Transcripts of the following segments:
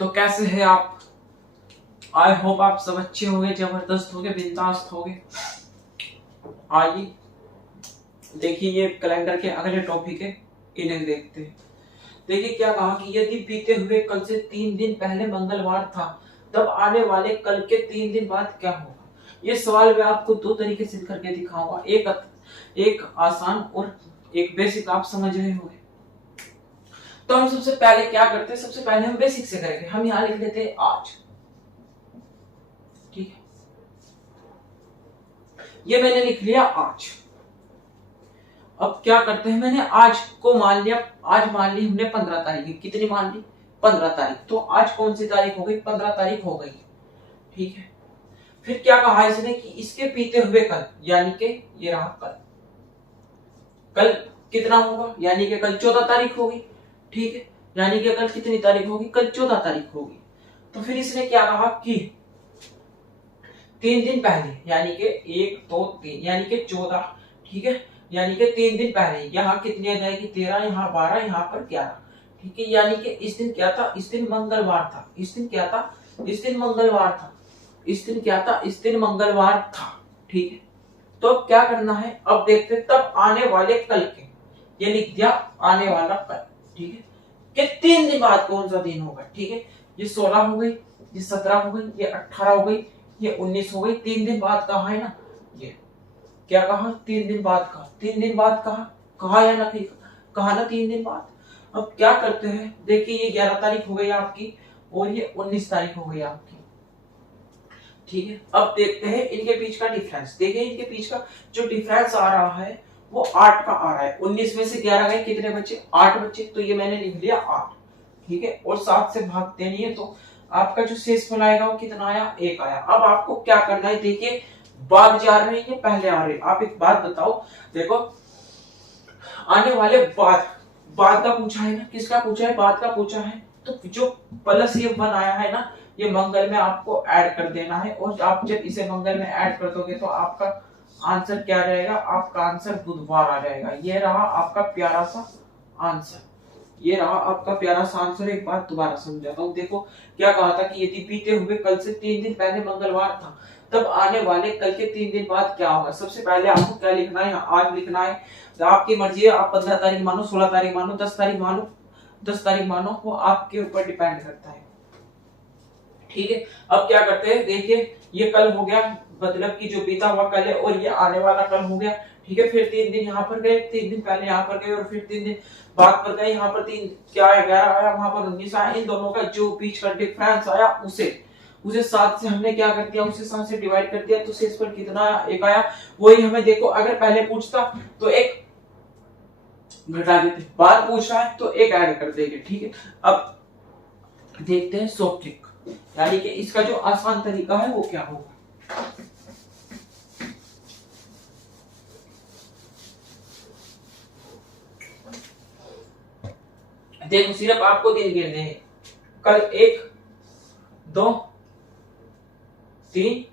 तो कैसे हैं आप? आई होप आप सब अच्छे होंगे, जबरदस्त होंगे, बिंदास होंगे। आइए देखिए, ये कैलेंडर के अगले टॉपिक है, इन्हें देखते हैं। देखिए क्या कहा कि यदि बीते हुए कल से 3 दिन पहले मंगलवार था, तब आने वाले कल के 3 दिन बाद क्या होगा? ये सवाल मैं आपको दो तरीके से करके दिखाऊंगा, एक आसान और एक बेसिक। आप समझ रहे होंगे। तो हम सबसे पहले क्या करते हैं? सबसे पहले हम बेसिक से करेंगे। हम यहां लिख लेते हैं आज, ठीक है, ये मैंने लिख लिया आज। अब क्या करते हैं, मैंने आज को मान लिया, आज मान ली हमने 15 तारीख। कितनी मान ली? 15 तारीख। तो आज कौन सी तारीख हो गई? 15 तारीख हो गई, ठीक है। फिर क्या कहा इसने कि इसके बीते हुए कल, यानी कि ये रहा कल। कल कितना होगा? यानी कि कल 14 तारीख होगी, ठीक है। यानी कि कल कितनी तारीख होगी? कल 14 तारीख होगी। तो फिर इसने क्या कहा कि 3 दिन पहले, यानी कि 1 2 3, यानी कि 14, ठीक है। यानी कि 3 दिन पहले यहाँ कितनी आ जाएगी? 13, यहाँ 12, यहाँ पर 11, ठीक है। यानी कि इस दिन क्या था? इस दिन मंगलवार था। इस दिन क्या था? इस दिन मंगलवार था। इस दिन क्या था? इस दिन मंगलवार था, ठीक है। तो अब क्या करना है? अब देखते हैं तब आने वाले कल के, ये लिख दिया आने वाला कल, ठीक है, कि 3 दिन बाद कौन सा दिन होगा, ठीक है। ये 16 हो गई, ये 17 हो गई, ये 18 हो गई, ये 19 हो गई। 3 दिन बाद कहा है ना, ये क्या कहा? 3 दिन बाद कहा। 3 दिन बाद कहा या ना कहा ना 3 दिन बाद। अब क्या करते हैं? देखिए ये 11 तारीख हो गई आपकी और ये 19 तारीख हो गई आपकी, ठीक है। अब देखते हैं इनके बीच का डिफरेंस। देखिए इनके बीच का जो डिफरेंस आ रहा है वो 8 का आ रहा है। 19 में से 11 गए, कितने बचे? 8 बचे। तो ये मैंने लिख लिया 8, ठीक है। और 7 से भागते नहीं है, तो आपका जो शेषफल आएगा वो कितना आया? 1 आया। अब आपको क्या करना है? देखिए बाद जा रहे हैं, ये पहले आ रहे हैं। आप एक बात बताओ, देखो आने वाले बाद का पूछा है ना, किसका पूछा है? बाद का पूछा है। तो जो प्लस ये 1 आया है ना, ये मंगल में आपको ऐड कर देना है। और आप जब इसे मंगल में ऐड कर दोगे तो आपका आंसर क्या रहेगा? आपका आंसर बुधवार आ जाएगा। ये रहा आपका प्यारा सा आंसर, ये रहा आपका प्यारा सा आंसर। एक बार दोबारा समझाता हूँ। देखो क्या कहा था कि यदि बीते हुए कल से 3 दिन पहले मंगलवार था, तब आने वाले कल के 3 दिन बाद क्या होगा? सबसे पहले आपको क्या लिखना है? आज लिखना है। तो आपकी मर्जी है, आप 15 तारीख मानो, 16 तारीख मानो, 10 तारीख मानो, 10 तारीख मानो, वो आपके ऊपर डिपेंड करता है, ठीक है। अब क्या करते हैं? देखिए ये कल हो गया, मतलब कि जो बीता हुआ कल है, और ये आने वाला कल हो गया, ठीक है। फिर 3 दिन यहाँ पर गए, 3 दिन पहले यहाँ पर गए, और फिर 3 दिन बाद पर गए। यहाँ पर 3 क्या आया? 11 आया, वहां पर 19 आया। इन दोनों का जो बीच का डिफरेंस आया उसे 7 से हमने क्या कर दिया? उसे 7 से डिवाइड कर दिया। तो शेषफल कितना आया? 1 आया। वही हमें देखो, अगर पहले पूछता तो 1 घटा देते, बाद पूछ रहा है तो 1 ऐड कर देंगे, ठीक है। अब देखते हैं सॉफ्ट ट्रिक, यानी कि इसका जो आसान तरीका है वो क्या होगा। देखो सिर्फ आपको दिन गिनने हैं। कल 1 2 3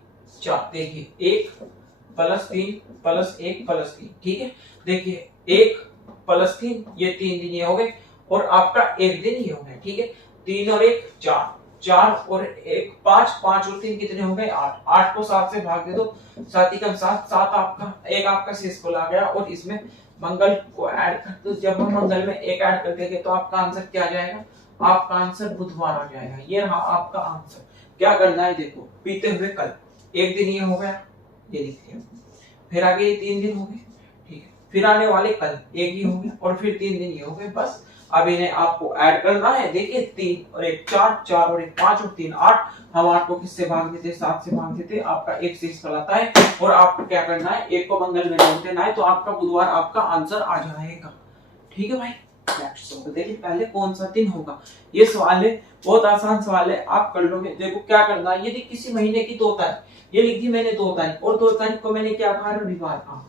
4, देखिए 1 + 3 + 1 + 3, ठीक है। देखिए 1 + 3, ये 3 दिन ये हो गए, और आपका 1 दिन ये हो गया, ठीक है। 3 और 1 4, 4 और 1 5, 5 और 3 कितने हो गए? 8। 8 को 7 से भाग दे दो, 7 × 7, 7 आपका, 1 आपका शेषफल आ गया। और इसमें मंगल को ऐड कर दो। जब हम मंगल में 1 ऐड कर देंगे तो आपका आंसर क्या आ जाएगा? आपका आंसर बुधवार आ जाएगा। ये रहा आपका आंसर। क्या करना है? देखो बीते हुए कल 1 दिन ये हो गया, ये लिख दिया। फिर आगे ये 3 दिन हो गए, ठीक है। फिर आने वाले कल 1 ही हो गया, और फिर 3 दिन ये हो गए, बस। अब इन्हें आपको ऐड करना है। देखिए 3 और 1 4, 4 और 1 5 और 3 8। हम 8 को किससे भाग देते? 7 से भाग देते। आपका 1 शेषफल आता है, और आपको क्या करना है? 1 को मंगल में जोड़ देना है, तो आपका बुधवार आपका आंसर आ जाएगा, ठीक है भाई। नेक्स्ट सवाल देखिए, पहले कौन सा दिन होगा? ये सवाल है, बहुत आसान सवाल है, आप कर लोगे। देखो क्या करना है, यदि किसी महीने की 2 तारीख, ये लिख दी मैंने 2 तारीख, और 2 तारीख को मैंने क्या कहा? रविवार कहा,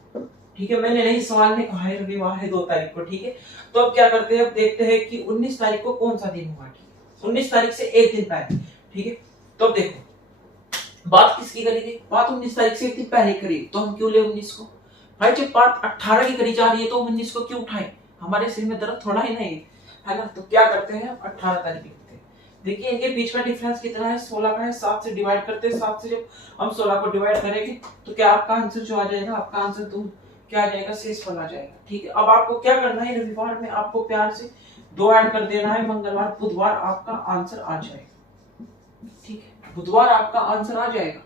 ठीक है। मैंने नहीं, सवाल ने कहा है रविवार है 2 तारीख को, ठीक है। तो अब क्या करते हैं? अब देखते हैं कि 19 तारीख को कौन सा दिन होगा, ठीक है। 19 तारीख से 1 दिन पहले, ठीक है। तो अब देखो बात किसकी करेंगे? बात 19 तारीख से 1 दिन पहले करी, तो हम क्यों ले 19 को? भाई जब बात 18 की करी जा रही है तो 19 को क्यों उठाए? हमारे सिर में दर्द थोड़ा ही नहीं है ना। तो क्या करते हैं? 18 तारीख लिखते हैं। देखिए इनके बीच में डिफरेंस कितना है, 16 का है। 7 से डिवाइड करते हैं, 7 से जब हम 16 को डिवाइड करेंगे तो क्या आपका आंसर जो आ जाएगा, आपका आंसर तो क्या आ जाएगा, शेषफल आ जाएगा। ठीक है, अब आपको क्या करना है, रविवार में आपको प्यार से 2 ऐड कर देना है, मंगलवार बुधवार आपका आंसर आ जाएगा। ठीक है, बुधवार आपका आंसर आ जाएगा।